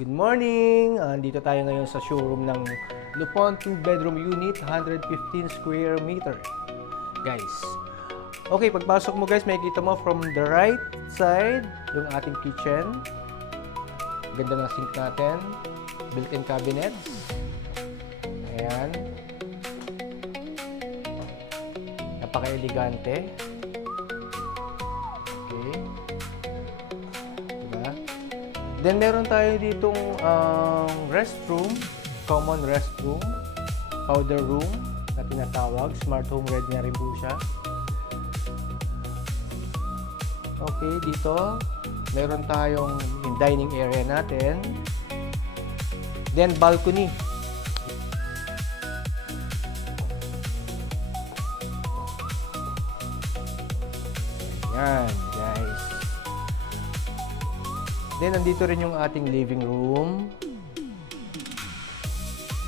Good morning! Andito tayo ngayon sa showroom ng Lupon 2-bedroom unit, 115 square meter. Guys, okay, pagpasok mo guys, makikita mo from the right side yung ating kitchen. Ganda ng sink natin. Built-in cabinets. Ayan. Napaka-elegante. Okay. Diba? Then, meron tayo ditong restroom, common restroom, powder room na tinatawag. Smart home ready na rin po siya. Okay, dito, meron tayong dining area natin. Then, balcony. Ayan, guys. Then, nandito rin yung ating living room.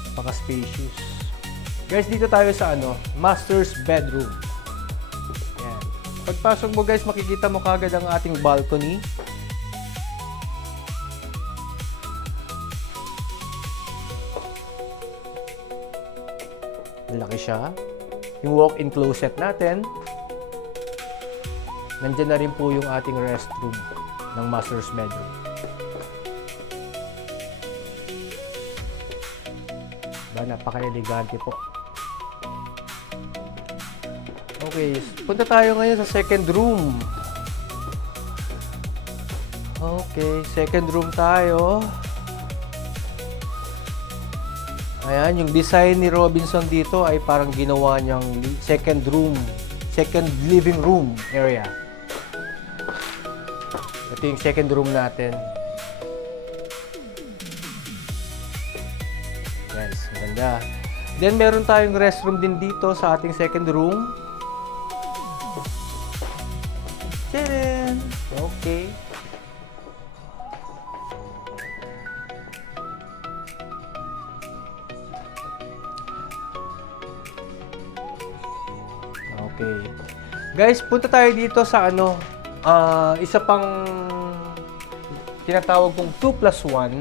Napaka-spacious. Guys, dito tayo sa master's bedroom. Ayan. Pagpasok mo guys, makikita mo kagad ang ating balcony. Malaki siya. Yung walk-in closet natin. Nandiyan na rin po yung ating restroom ng master's bedroom. Napaka-elegante po. Okay, punta tayo ngayon sa second room. Okay, second room tayo. Ayan, yung design ni Robinson dito ay parang ginawa niyang second room, second living room area. Ito yung second room natin. Yes, maganda. Then, meron tayong restroom din dito sa ating second room. Tadaan! Okay. Okay. Guys, punta tayo dito sa isa pang tinatawag kong 2+1.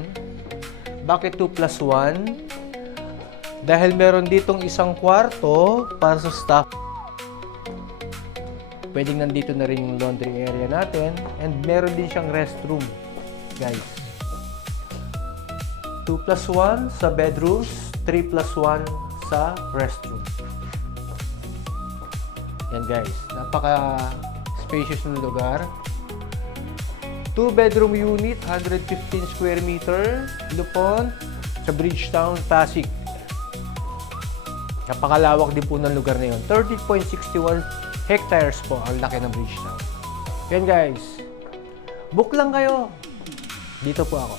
Bakit 2+1? Dahil meron ditong isang kwarto para sa staff. Pwedeng nandito na rin yung laundry area natin. And meron din siyang restroom, guys. 2+1 sa bedrooms, 3+1 sa restroom. Yan guys, napaka-spacious ng lugar. 2-bedroom unit, 115 square meter, Lupon, sa Bridgetown, Pasig. Napakalawak din po ng lugar na yun. 30.61 hectares po ang laki ng Bridgetown. Yan guys, book lang kayo. Dito po ako.